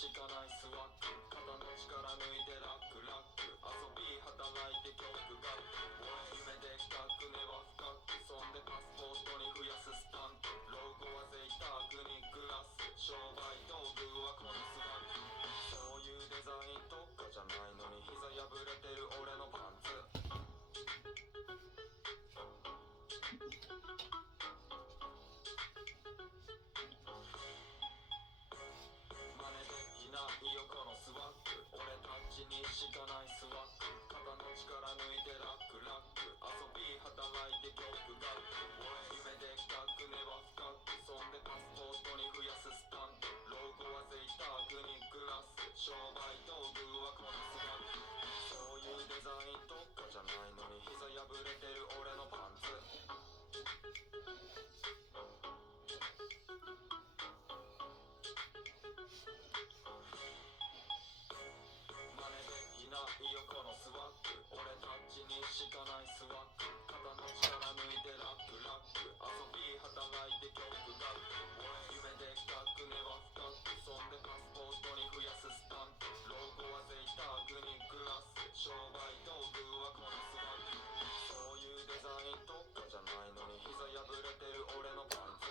しかないスワッグ、肩の力抜いてラックラック、遊び働いて曲が俺夢でっかく根は深く、そんでパスポートに増やすスタンプ、ロゴは贅沢にグラス、商売道具はこのスワッグ、そういうデザインとかじゃないのに膝破れてる俺のパンツ、真似できないよこのスワッグ、俺たちにしかないスワッグ、肩の力抜いてラックラック、遊び働いて曲が俺夢でっかく根は深く、そんでパスポートに増やすスタンプ、ロゴは贅沢にグラス、商売道具はこのスワッグ、そういうデザインとかじゃないのに膝破れてる俺のパンツ、真似できないよこのスワッグ、俺たちにしかないスワッグ、肩の力抜いてラックラック、遊び働いて曲が俺夢でっかく根は深く、そんでパスポートに増やすスタンプ、ロゴは贅沢にグラス、商売道具はこのスワッグ、そういうデザインとかじゃないのに膝破れてる俺のパンツ。